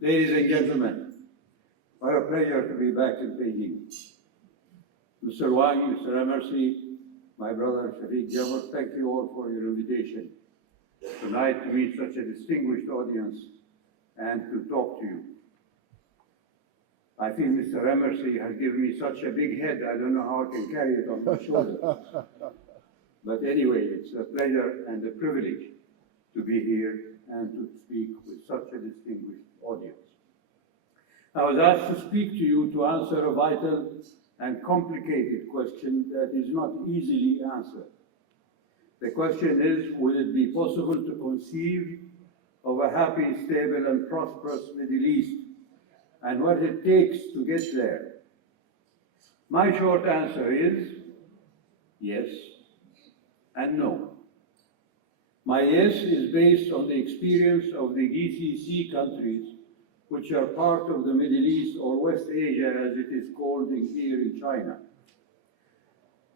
Ladies and gentlemen, what a pleasure to be back in Beijing. Mr. Wang, Mr. Amersi, my brother Shafiq Jabbar, thank you all for your invitation tonight to meet such a distinguished audience and to talk to you. I feel Mr. Amersi has given me such a big head, I don't know how I can carry it on my shoulders. But anyway, it's a pleasure and a privilege to be here and to speak with such a distinguished audience. I was asked to speak to you to answer a vital and complicated question that is not easily answered. The question is, will it be possible to conceive of a happy, stable, and prosperous Middle East, and what it takes to get there? My short answer is yes and no. My yes is based on the experience of the GCC countries, which are part of the Middle East, or West Asia as it is called here in China.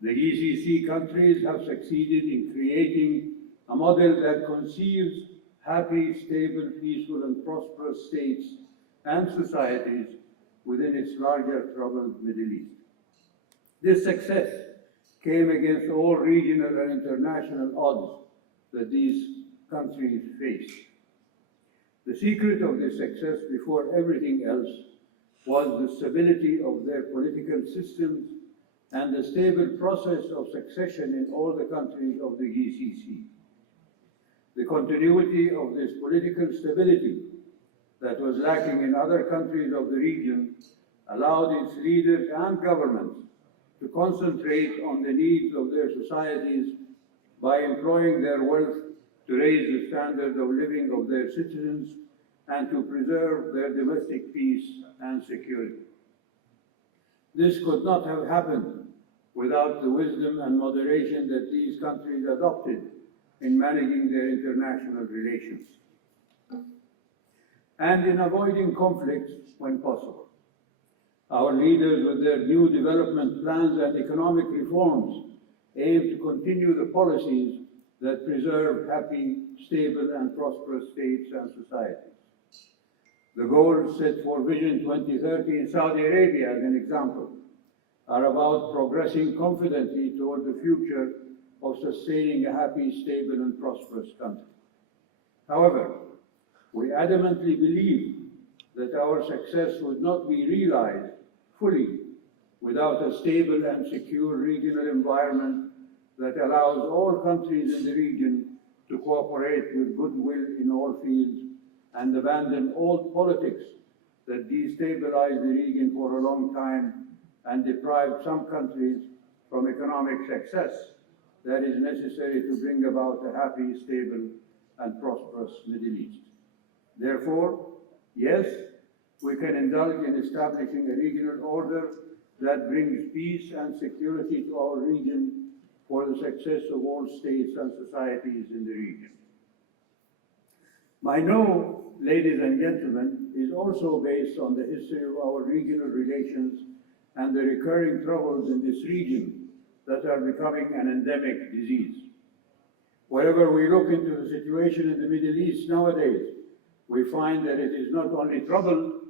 The GCC countries have succeeded in creating a model that conceives happy, stable, peaceful, and prosperous states and societies within its larger troubled Middle East. This success came against all regional and international odds that these countries faced. The secret of this success, before everything else, was the stability of their political systems and the stable process of succession in all the countries of the GCC. The continuity of this political stability that was lacking in other countries of the region allowed its leaders and governments to concentrate on the needs of their societies by employing their wealth to raise the standard of living of their citizens and to preserve their domestic peace and security. This could not have happened without the wisdom and moderation that these countries adopted in managing their international relations and in avoiding conflicts when possible. Our leaders, with their new development plans and economic reforms, aim to continue the policies that preserve happy, stable, and prosperous states and societies. The goals set for Vision 2030 in Saudi Arabia, as an example, are about progressing confidently toward the future of sustaining a happy, stable, and prosperous country. However, we adamantly believe that our success would not be realized fully without a stable and secure regional environment that allows all countries in the region to cooperate with goodwill in all fields and abandon all politics that destabilized the region for a long time and deprived some countries from economic success that is necessary to bring about a happy, stable, and prosperous Middle East. Therefore, yes, we can indulge in establishing a regional order that brings peace and security to our region for the success of all states and societies in the region. My no, ladies and gentlemen, is also based on the history of our regional relations and the recurring troubles in this region that are becoming an endemic disease. Wherever we look into the situation in the Middle East nowadays, we find that it is not only troubled,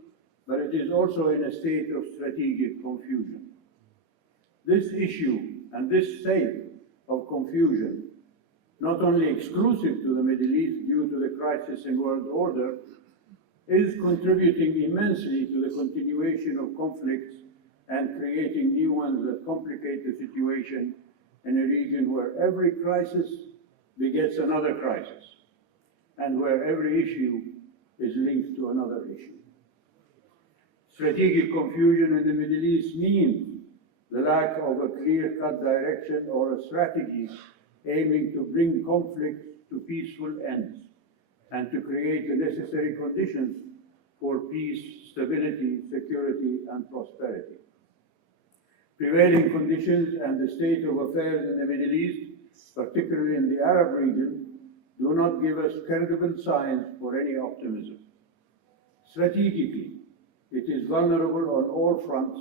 but it is also in a state of strategic confusion. This issue and this state of confusion, not only exclusive to the Middle East due to the crisis in world order, is contributing immensely to the continuation of conflicts and creating new ones that complicate the situation in a region where every crisis begets another crisis and where every issue is linked to another issue. Strategic confusion in the Middle East means the lack of a clear-cut direction or a strategy aiming to bring conflict to peaceful ends and to create the necessary conditions for peace, stability, security, and prosperity. Prevailing conditions and the state of affairs in the Middle East, particularly in the Arab region, do not give us credible signs for any optimism. Strategically, it is vulnerable on all fronts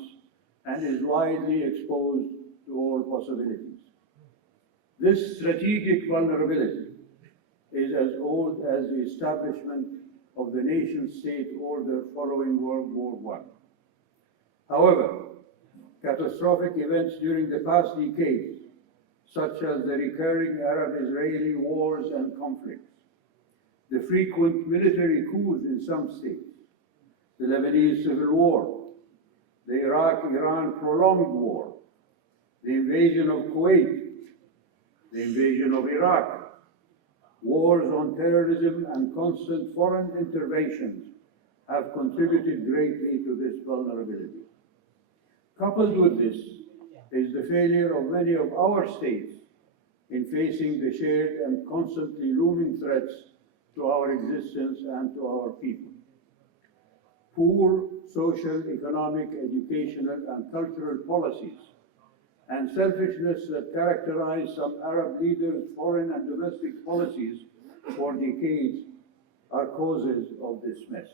and is widely exposed to all possibilities. This strategic vulnerability is as old as the establishment of the nation-state order following World War I. However, catastrophic events during the past decades, such as the recurring Arab-Israeli wars and conflicts, the frequent military coups in some states, the Lebanese civil war, the Iraq-Iran prolonged war, the invasion of Kuwait, the invasion of Iraq, wars on terrorism and constant foreign interventions have contributed greatly to this vulnerability. Coupled with this is the failure of many of our states in facing the shared and constantly looming threats to our existence and to our people. Poor social, economic, educational, and cultural policies and selfishness that characterize some Arab leaders' foreign and domestic policies for decades are causes of this mess.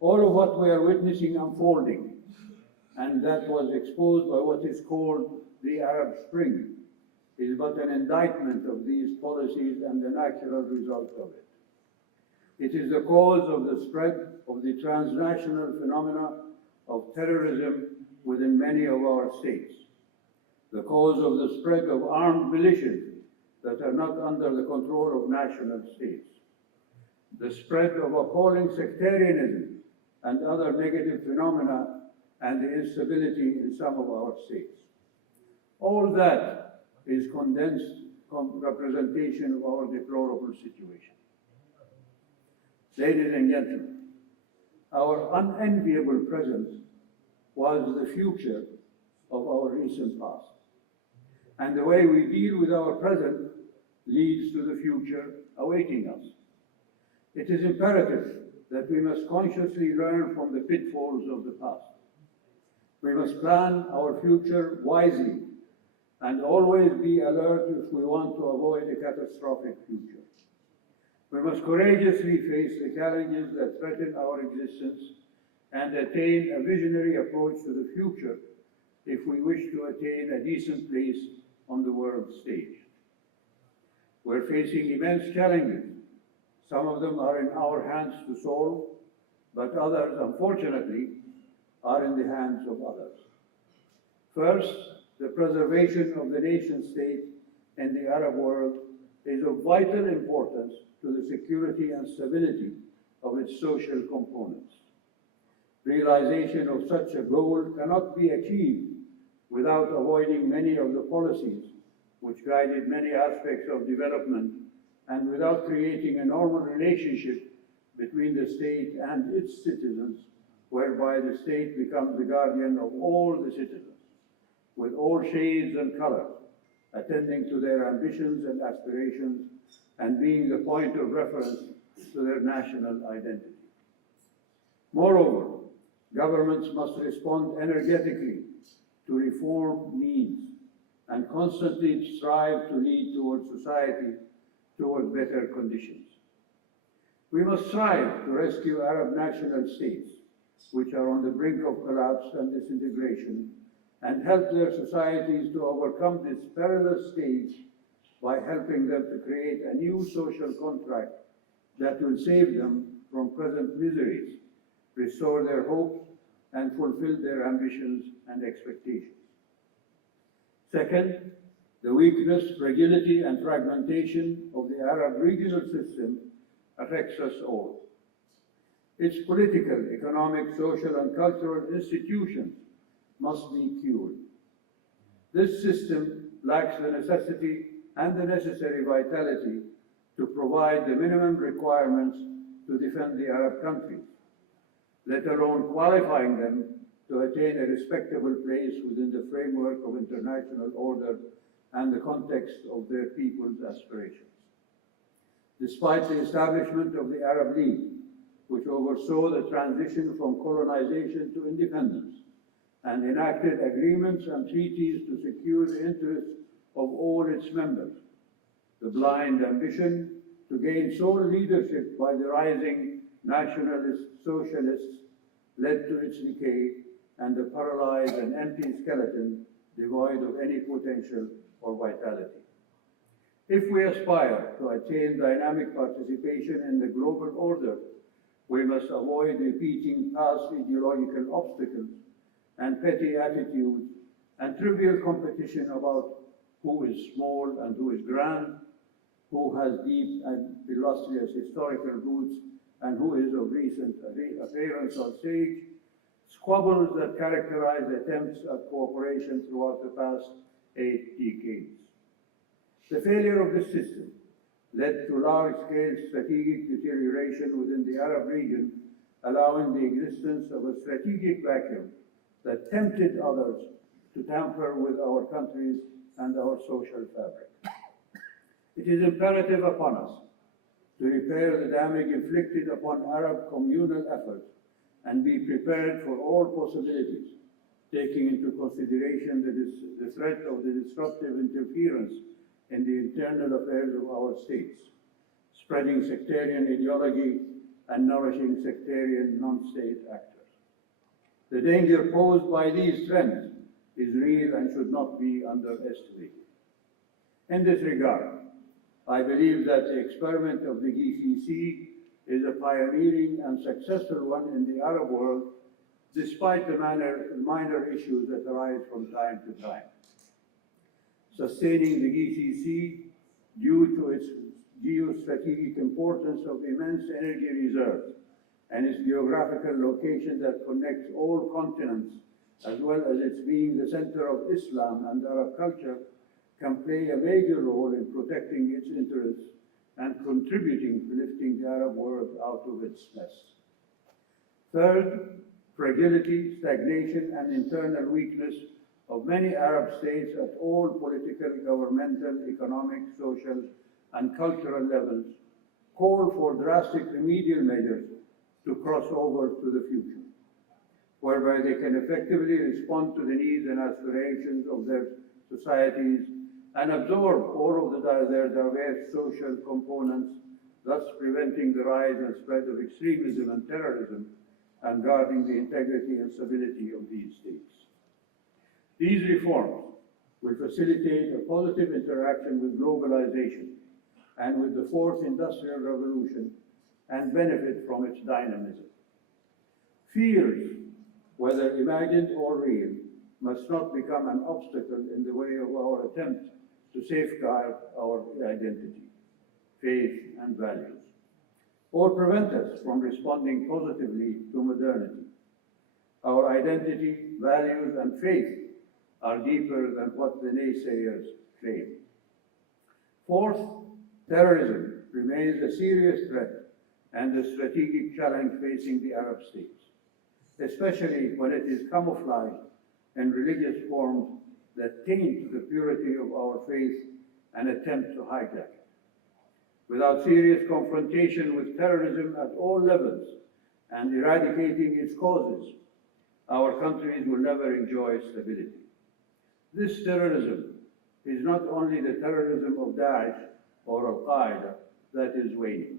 All of what we are witnessing unfolding, and that was exposed by what is called the Arab Spring, is but an indictment of these policies and the natural result of it. It is the cause of the spread of the transnational phenomena of terrorism within many of our states, the cause of the spread of armed militias that are not under the control of national states, the spread of appalling sectarianism and other negative phenomena, and the instability in some of our states. All that is condensed representation of our deplorable situation. Ladies and gentlemen, our unenviable present was the future of our recent past. And the way we deal with our present leads to the future awaiting us. It is imperative that we must consciously learn from the pitfalls of the past. We must plan our future wisely and always be alert if we want to avoid a catastrophic future. We must courageously face the challenges that threaten our existence and attain a visionary approach to the future if we wish to attain a decent place on the world stage. We're facing immense challenges. Some of them are in our hands to solve, but others, unfortunately, are in the hands of others. First, the preservation of the nation-state in the Arab world is of vital importance to the security and stability of its social components. Realization of such a goal cannot be achieved without avoiding many of the policies which guided many aspects of development and without creating a normal relationship between the state and its citizens, whereby the state becomes the guardian of all the citizens, with all shades and colors, attending to their ambitions and aspirations, and being the point of reference to their national identity. Moreover, governments must respond energetically to reform needs and constantly strive to lead towards society towards better conditions. We must strive to rescue Arab national states, which are on the brink of collapse and disintegration, and help their societies to overcome this perilous stage by helping them to create a new social contract that will save them from present miseries, restore their hopes, and fulfill their ambitions and expectations. Second, the weakness, fragility, and fragmentation of the Arab regional system affects us all. Its political, economic, social, and cultural institutions must be cured. This system lacks the necessity and the necessary vitality to provide the minimum requirements to defend the Arab countries, let alone qualifying them to attain a respectable place within the framework of international order and the context of their people's aspirations. Despite the establishment of the Arab League, which oversaw the transition from colonization to independence and enacted agreements and treaties to secure the interests of all its members, the blind ambition to gain sole leadership by the rising nationalist socialists led to its decay and a paralyzed and empty skeleton devoid of any potential or vitality. If we aspire to attain dynamic participation in the global order, we must avoid repeating past ideological obstacles and petty attitudes and trivial competition about who is small and who is grand, who has deep and illustrious historical roots, and who is of recent appearance on stage, squabbles that characterize attempts at cooperation throughout the past 8 decades. The failure of this system led to large-scale strategic deterioration within the Arab region, allowing the existence of a strategic vacuum that tempted others to tamper with our countries and our social fabric. It is imperative upon us to repair the damage inflicted upon Arab communal efforts and be prepared for all possibilities, taking into consideration the threat of the disruptive interference in the internal affairs of our states, spreading sectarian ideology and nourishing sectarian non-state actors. The danger posed by these trends is real and should not be underestimated. In this regard, I believe that the experiment of the GCC is a pioneering and successful one in the Arab world, despite the minor issues that arise from time to time. Sustaining the GCC, due to its geostrategic importance of immense energy reserves and its geographical location that connects all continents, as well as its being the center of Islam and Arab culture, can play a major role in protecting its interests and contributing to lifting the Arab world out of its mess. Third, fragility, stagnation, and internal weakness of many Arab states at all political, governmental, economic, social, and cultural levels call for drastic remedial measures to cross over to the future, whereby they can effectively respond to the needs and aspirations of their societies and absorb all of their diverse social components, thus preventing the rise and spread of extremism and terrorism and guarding the integrity and stability of these states. These reforms will facilitate a positive interaction with globalization and with the fourth industrial revolution and benefit from its dynamism. Fears, whether imagined or real, must not become an obstacle in the way of our attempt to safeguard our identity, faith, and values, or prevent us from responding positively to modernity. Our identity, values, and faith are deeper than what the naysayers claim. Fourth, terrorism remains a serious threat and a strategic challenge facing the Arab states, especially when it is camouflaged in religious forms that taint the purity of our faith and attempt to hijack it. Without serious confrontation with terrorism at all levels and eradicating its causes, our countries will never enjoy stability. This terrorism is not only the terrorism of Daesh or Al-Qaeda that is waning,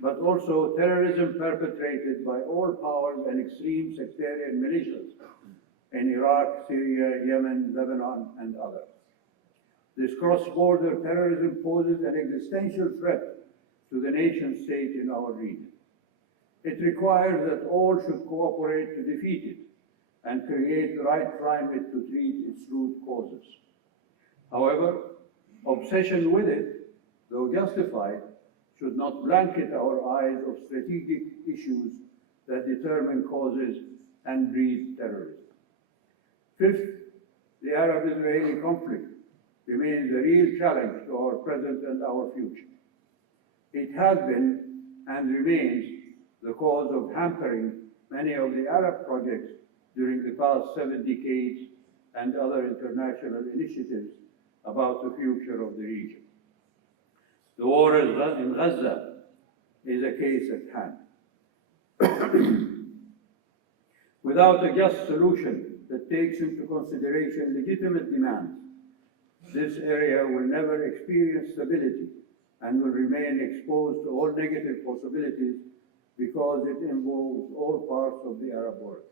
but also terrorism perpetrated by all powers and extreme sectarian militias in Iraq, Syria, Yemen, Lebanon, and others. This cross-border terrorism poses an existential threat to the nation state in our region. It requires that all should cooperate to defeat it and create the right climate to treat its root causes. However, obsession with it, though justified, should not blanket our eyes of strategic issues that determine causes and breed terrorism. Fifth, the Arab-Israeli conflict remains a real challenge to our present and our future. It has been and remains the cause of hampering many of the Arab projects during the past 7 decades and other international initiatives about the future of the region. The war in Gaza is a case at hand. Without a just solution that takes into consideration legitimate demands, this area will never experience stability and will remain exposed to all negative possibilities because it involves all parts of the Arab world.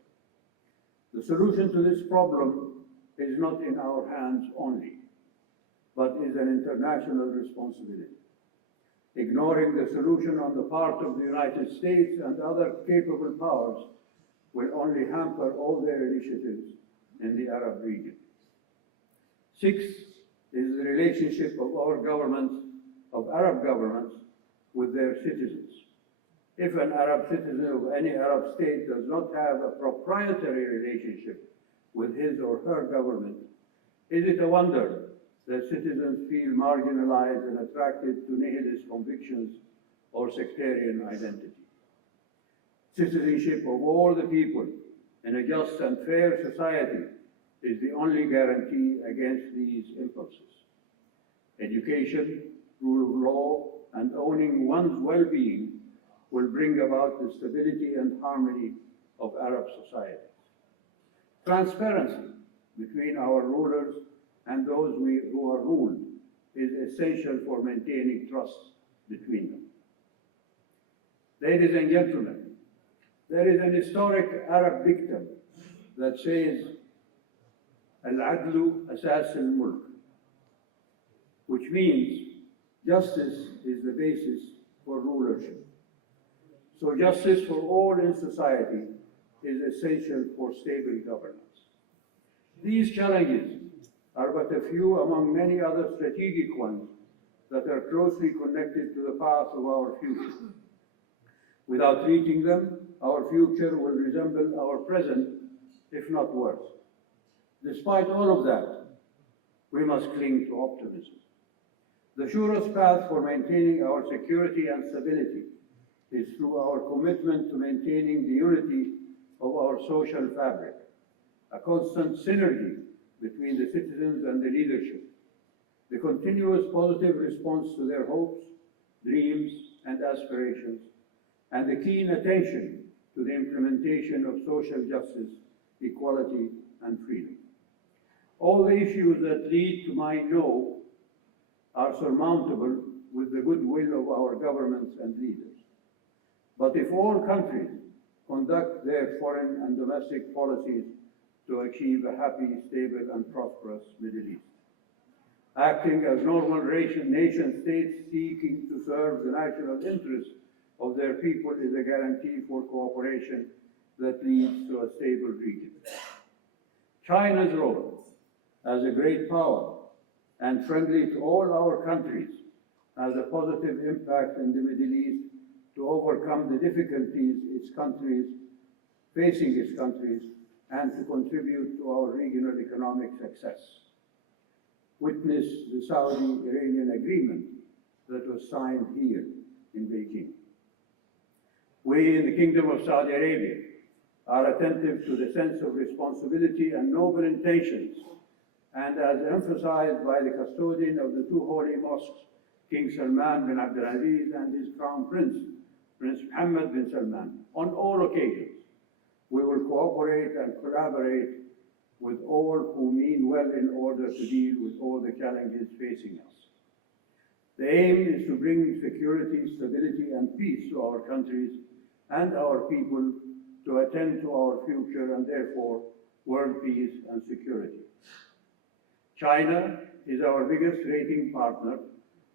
The solution to this problem is not in our hands only. but is an international responsibility. Ignoring the solution on the part of the United States and other capable powers will only hamper all their initiatives in the Arab region. Sixth is the relationship of Arab governments with their citizens. If an Arab citizen of any Arab state does not have a proprietary relationship with his or her government, is it a wonder that citizens feel marginalized and attracted to nihilist convictions or sectarian identity? Citizenship of all the people in a just and fair society is the only guarantee against these impulses. Education, rule of law, and owning one's well-being will bring about the stability and harmony of Arab societies. Transparency between our rulers and those who are ruled is essential for maintaining trust between them. Ladies and gentlemen, there is an historic Arab dictum that says, Al-Adlu Asas al-Mulk, which means justice is the basis for rulership. So justice for all in society is essential for stable governance. These challenges are but a few among many other strategic ones that are closely connected to the path of our future. Without treating them, our future will resemble our present, if not worse. Despite all of that, we must cling to optimism. The surest path for maintaining our security and stability is through our commitment to maintaining the unity of our social fabric, a constant synergy between the citizens and the leadership, the continuous positive response to their hopes, dreams, and aspirations, and the keen attention to the implementation of social justice, equality, and freedom. All the issues that lead to my no are surmountable with the goodwill of our governments and leaders. But if all countries conduct their foreign and domestic policies to achieve a happy, stable, and prosperous Middle East, acting as normal nation states seeking to serve the national interests of their people is a guarantee for cooperation that leads to a stable region. China's role as a great power and friendly to all our countries has a positive impact in the Middle East to overcome the difficulties facing its countries and to contribute to our regional economic success. Witness the Saudi-Iranian agreement that was signed here in Beijing. We in the Kingdom of Saudi Arabia are attentive to the sense of responsibility and noble intentions, and as emphasized by the custodian of the two holy mosques, King Salman bin Abdulaziz and his Crown Prince, Prince Mohammed bin Salman, on all occasions, we will cooperate and collaborate with all who mean well in order to deal with all the challenges facing us. The aim is to bring security, stability, and peace to our countries and our people to attend to our future and therefore world peace and security. China is our biggest trading partner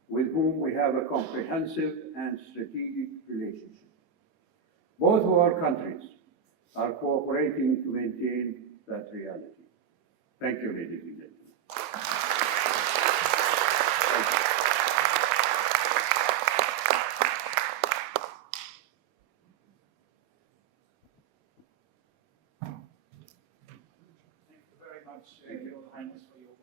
with whom we have a comprehensive and strategic relationship. Both of our countries are cooperating to maintain that reality. Thank you, ladies and gentlemen. Thank you very much, Your Highness, for your